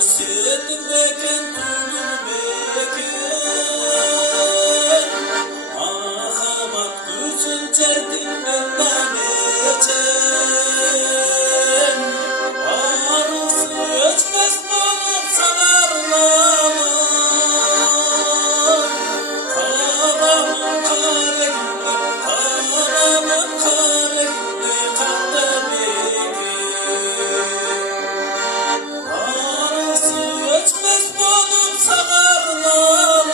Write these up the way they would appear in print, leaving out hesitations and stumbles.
Sevdirmeken tülürmeken Ahamat gözün çerdinden neçen Arısı öçmez bolup sanarlar Karamın kare günde Karamın kare günde Kaldı Öçmez bolup sanarlar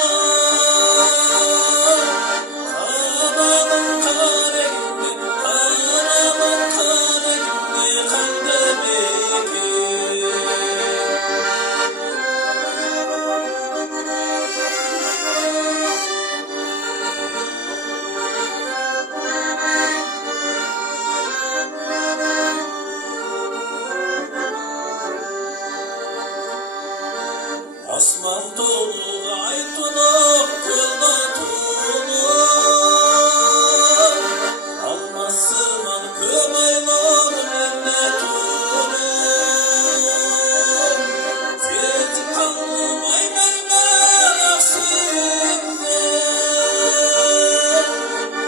Karanın kare günde Karanın kare günde Kaldı Asman dolu ay tunup kılma tunup Almazsırman kömaylar emme tunup Sevdik kanım ay mermer aksinde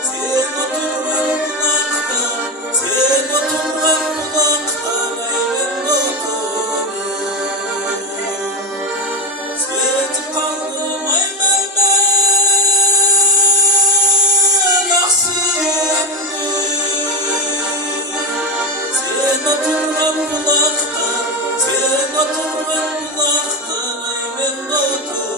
Sen oturgan bulakta Sen oturgan bulakta Ayven oturur Sevdim kaldım ay mermer aksinde Sen oturgan bulakta Sen oturgan bulakta Ayven oturur